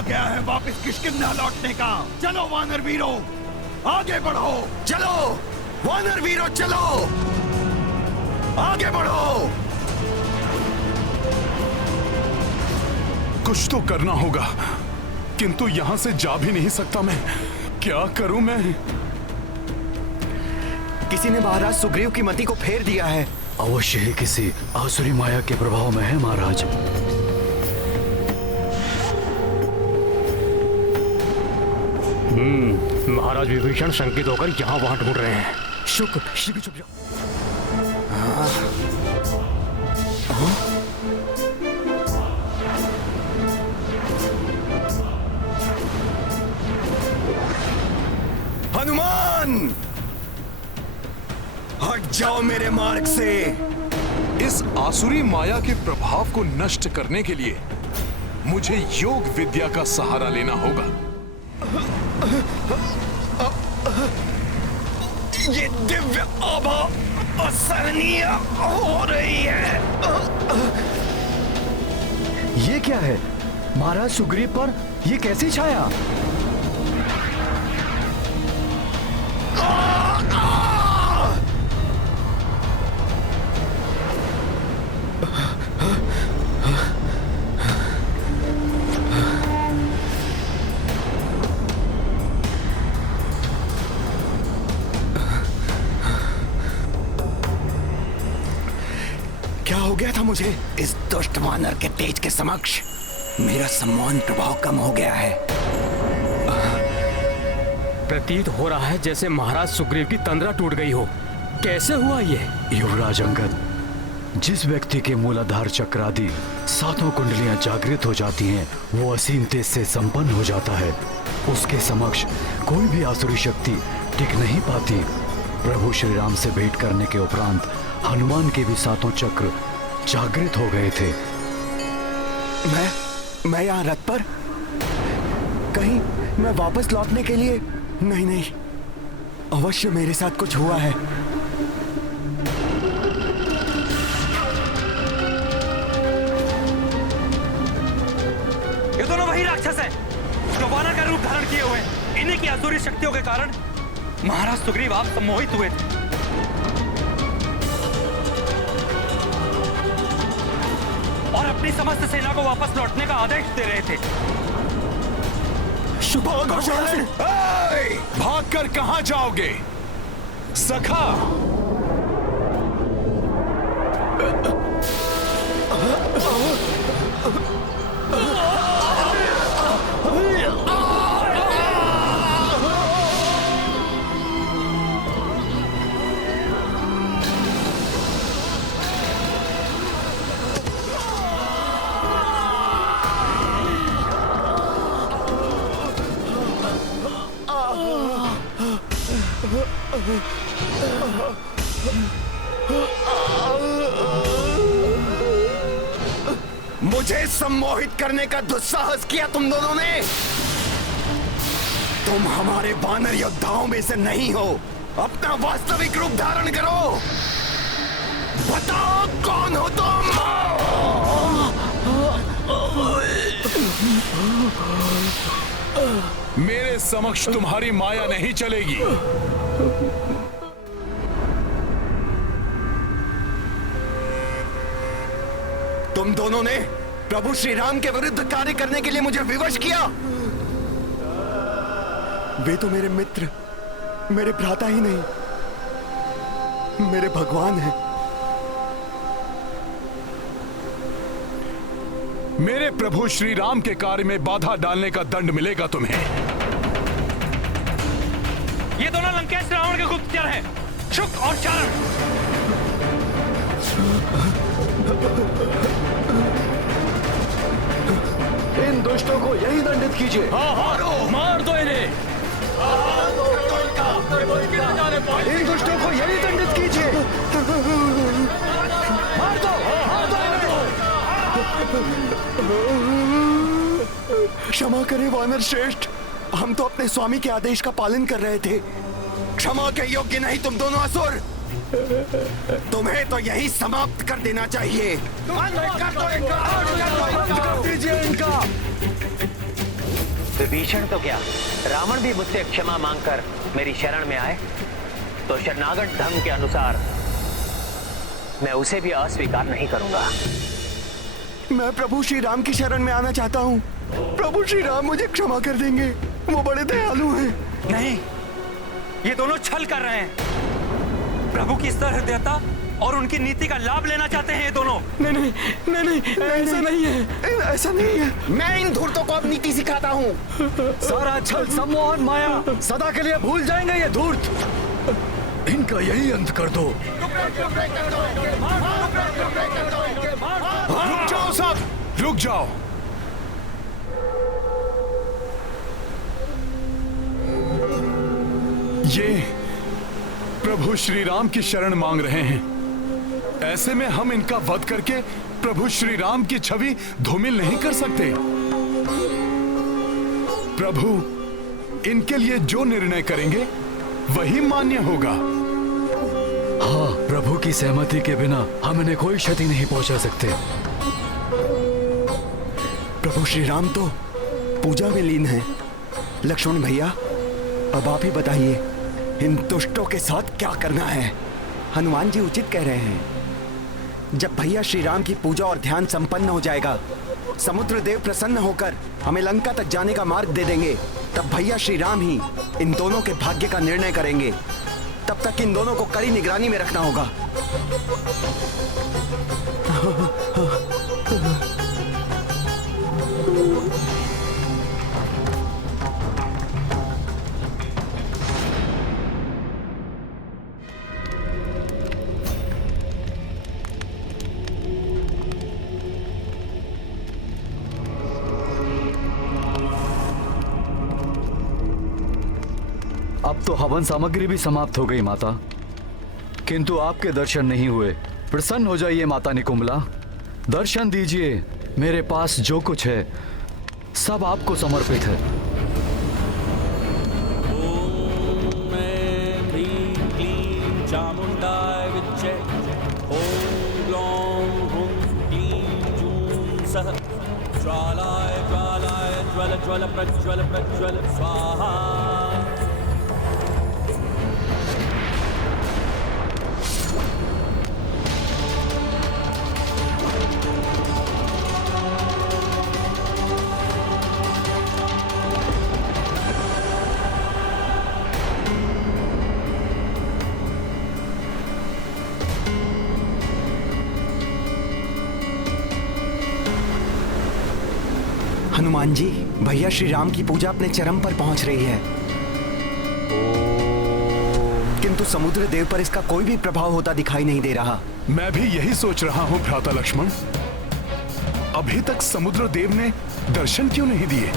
आ गया है वापस किष्किंधा लौटने का। चलो वानर वीरों, आगे बढ़ो। चलो वानर वीरों, चलो आगे बढ़ो। कुछ तो करना होगा, किंतु यहां से जा भी नहीं सकता मैं। क्या करूं मैं? किसी ने महाराज सुग्रीव की मति को फेर दिया है। अवश्य ही किसी आसुरी माया के प्रभाव में है महाराज। महाराज विभीषण शंकित होकर यहाँ वहां ढूंढ रहे हैं। शुक्र शीघ्र चुप जाओ। हनुमान, हट जाओ मेरे मार्ग से। इस आसुरी माया के प्रभाव को नष्ट करने के लिए मुझे योग विद्या का सहारा लेना होगा। ये दिव्य आभा असहनीय हो रही है। ये क्या है महाराज सुग्रीव पर? ये कैसी छाया? क्या हो गया था मुझे? इस दुष्ट वानर के तेज के समक्ष मेरा सम्मान प्रभाव कम हो गया है। प्रतीत हो रहा है जैसे महाराज सुग्रीव की तंद्रा टूट गई हो। कैसे हुआ ये? युवराज अंगद, जिस व्यक्ति के मूलाधार चक्र आदि सातों कुंडलियां जागृत हो जाती हैं, वो असीम तेज से संपन्न हो जाता है। उसके समक्ष कोई भी आसुरी शक्ति टिक नहीं पाती। प्रभु श्री राम से भेंट करने के उपरांत हनुमान के भी सातों चक्र जागृत हो गए थे। मैं यहाँ रथ पर? कहीं मैं वापस लौटने के लिए? नहीं, अवश्य मेरे साथ कुछ हुआ है। ये दोनों वही राक्षस हैं जो वानर का रूप धारण किए हुए हैं। इन्हीं की आसुरी शक्तियों के कारण महाराज सुग्रीव आप सम्मोहित हुए थे और अपनी समस्त सेना को वापस लौटने का आदेश दे रहे थे। भागकर कहां जाओगे सखा? मुझे सम्मोहित करने का दुस्साहस किया तुम दोनों ने। तुम हमारे वानर योद्धाओं में से नहीं हो। अपना वास्तविक रूप धारण करो। बताओ कौन हो तुम? मेरे समक्ष तुम्हारी माया नहीं चलेगी। तुम दोनों ने प्रभु श्री राम के विरुद्ध कार्य करने के लिए मुझे विवश किया। वे तो मेरे मित्र, मेरे भ्राता ही नहीं, मेरे भगवान हैं। मेरे प्रभु श्री राम के कार्य में बाधा डालने का दंड मिलेगा तुम्हें। ये दोनों लंकेश रावण के गुप्तचर हैं, शुक और चारण। इन दुष्टों को यही दंडित कीजिए। मार दो इन्हें। इन दुष्टों को यही दंडित कीजिए। मार दो क्षमा करें वानर श्रेष्ठ, हम तो अपने स्वामी के आदेश का पालन कर रहे थे। क्षमा के योग्य नहीं तुम दोनों असुर। तुम्हें तो यही समाप्त कर देना चाहिए। कर दीजिए इनका। विभीषण तो क्या, रावण भी मुझसे क्षमा मांगकर मेरी शरण में आए तो शरणागत धर्म के अनुसार मैं उसे भी अस्वीकार नहीं करूंगा। मैं प्रभु श्री राम की शरण में आना चाहता हूँ। प्रभु श्री राम मुझे क्षमा कर देंगे, वो बड़े दयालु हैं। नहीं, ये दोनों छल कर रहे हैं। प्रभु की सहृदयता और उनकी नीति का लाभ लेना चाहते हैं ये दोनों। नहीं नहीं नहीं नहीं, ऐसा नहीं है, ऐसा नहीं है। मैं इन धूर्तों को अब नीति सिखाता हूँ। सारा छल, सम्मोहन, माया सदा के लिए भूल जाएंगे ये धूर्त। इनका यही अंत कर दो। रुक जाओ सब, रुक जाओ। ये प्रभु श्री राम की शरण मांग रहे हैं। ऐसे में हम इनका वध करके प्रभु श्री राम की छवि धूमिल नहीं कर सकते। प्रभु इनके लिए जो निर्णय करेंगे वही मान्य होगा। हाँ, प्रभु की सहमति के बिना हम इन्हें कोई क्षति नहीं पहुंचा सकते। प्रभु श्री राम तो पूजा में लीन हैं। लक्ष्मण भैया, अब आप ही बताइए, इन दुष्टों के साथ क्या करना है? हनुमान जी उचित कह रहे हैं। जब भैया श्री राम की पूजा और ध्यान संपन्न हो जाएगा, समुद्र देव प्रसन्न होकर हमें लंका तक जाने का मार्ग दे देंगे, तब भैया श्री राम ही इन दोनों के भाग्य का निर्णय करेंगे। तब तक इन दोनों को कड़ी निगरानी में रखना होगा। अब तो हवन सामग्री भी समाप्त हो गई माता, किंतु आपके दर्शन नहीं हुए। प्रसन्न हो जाइए माता निकुंभला, दर्शन दीजिए। मेरे पास जो कुछ है सब आपको समर्पित है। ओम ह्रीं क्लीं चामुंडाय विच्चे। ओम ग्लौं हुं क्लीं जूं सः। ज्वालाय ज्वालाय ज्वल ज्वल प्रज्वल प्रज्वल स्वाहा। हनुमान जी, भैया श्री राम की पूजा अपने चरम पर पहुंच रही है, किंतु समुद्र देव पर इसका कोई भी प्रभाव होता दिखाई नहीं दे रहा। मैं भी यही सोच रहा हूं भ्राता लक्ष्मण। अभी तक समुद्र देव ने दर्शन क्यों नहीं दिए?